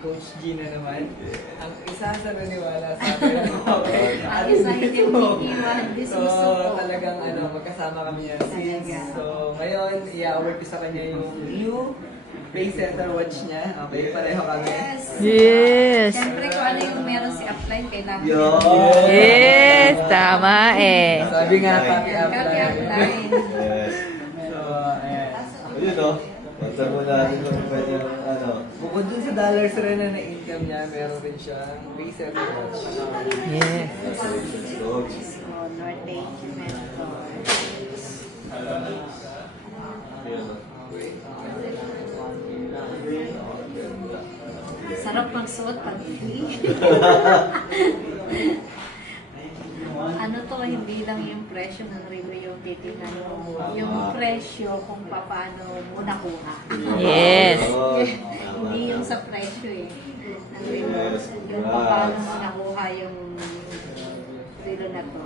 Coach Gina naman. Ang isa sa naniwala sa akin. Ang isa hindi iniwan. This So, gusto ko. talagang magkasama kami yan since. So, ngayon, i-award ko sa kanya yung new Face Center watch niya. Okay, pareho kami. Yes. Yes. Siyempre kung ano yung meron si Upline, kailangan Yo. meron. Yes, tama eh. Sabi nga, copy Copy upline. Upline. Yes. So, ayan. Ayun o. Pantan mo natin kung pwede Bukod dun sa dollars rin na na-income niya, meron rin siyang Face Center watch. Yes. Coach. So, North Lake Metro. Ayun o. Sarap magsuot pag free. Ano to, hindi lang yung presyo ng review yung titignan mo. Yung presyo kung paano mo nakuha. Yes. Hindi yung sa presyo eh. Ng review. Yes. Yung paano mo nakuha yung review na to.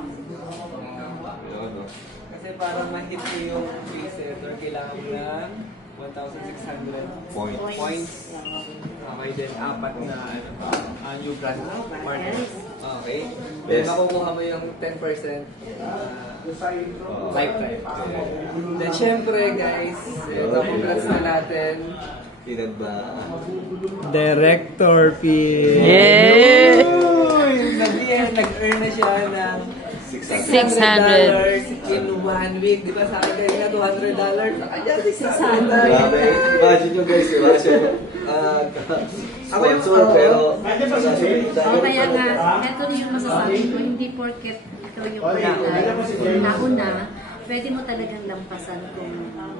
Ayun o. Kasi para ma-hit ko yung Face Center, kailangan mo ng 1,600 points. Okay, then apat na new brand partners. Okay. Then Yes. makukuha mo yung 10% lifetime. Then syempre guys, congrats na natin. Ilan ba? Director fee. Yes. Nag-earn na siya ng 600. $600 in 1 week. Di ba sa akin kanina $200? Sa kanya $600. Grabe. Imagine nyo guys, diba? Siya sponsor, pero sasabihin O kaya nga, ito yung masasabi ko, hindi porket ito yung nauna, pwede mo talagang lampasan kung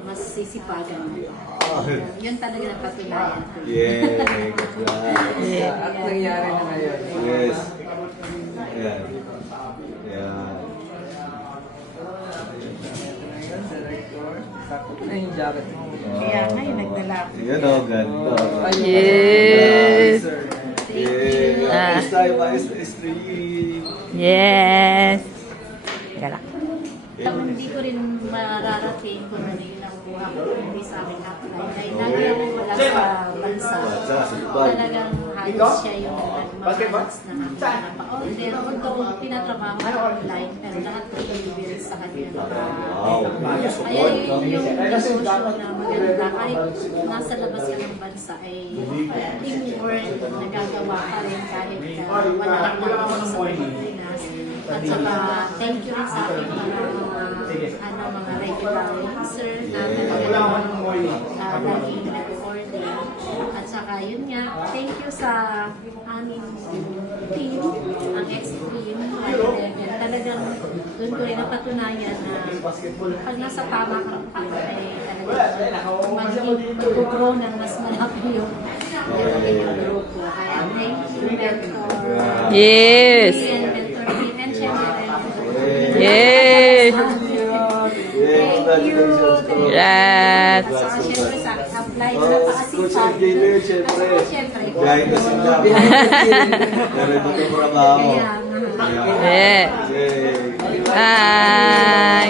mas sisipagan mo. Yun talaga ang patunayan ko. Yeah, good luck. At nangyari na ngayon. Yes. Ayan. Ayan. Director, sakto na yung jacket mo. Kaya ngayon, nagdala ako. Yan o, ganda. Yes. Yeah. Ah. Ayos tayo, ayos na stream. Yes. Galak. Hindi ko rin mararating kung ano yung nakuha ko hindi sa akin apply. Dahil lagi ako wala sa bansa. Talagang halos siya yung nagmamalas na napa-order. Although pinatrabaho ko online, pero lahat ko delivery sa kanya. Kaya yung negosyo na maganda, kahit nasa labas ka ng bansa, ay teamwork nagagawa ka rin kahit wala ka lang sa Pilipinas. At saka, thank you rin sa ating mga regular user na talagang laging nag-order. At saka, yun nga, thank you sa aming team, ang ex-team. Talagang doon ko rin napatunayan na pag nasa tama kang path ay talagang mag-grow ng mas malaki yung grupo. Kaya thank you, Mentor. Yes. And syempre, Yes. thank you. Yes. At saka syempre sa apply na Coach paasipan. Xavier, syempre. At saka syempre, Behind the scene lang. Meron dito trabaho. kaya nga. Yes. Yay. Bye.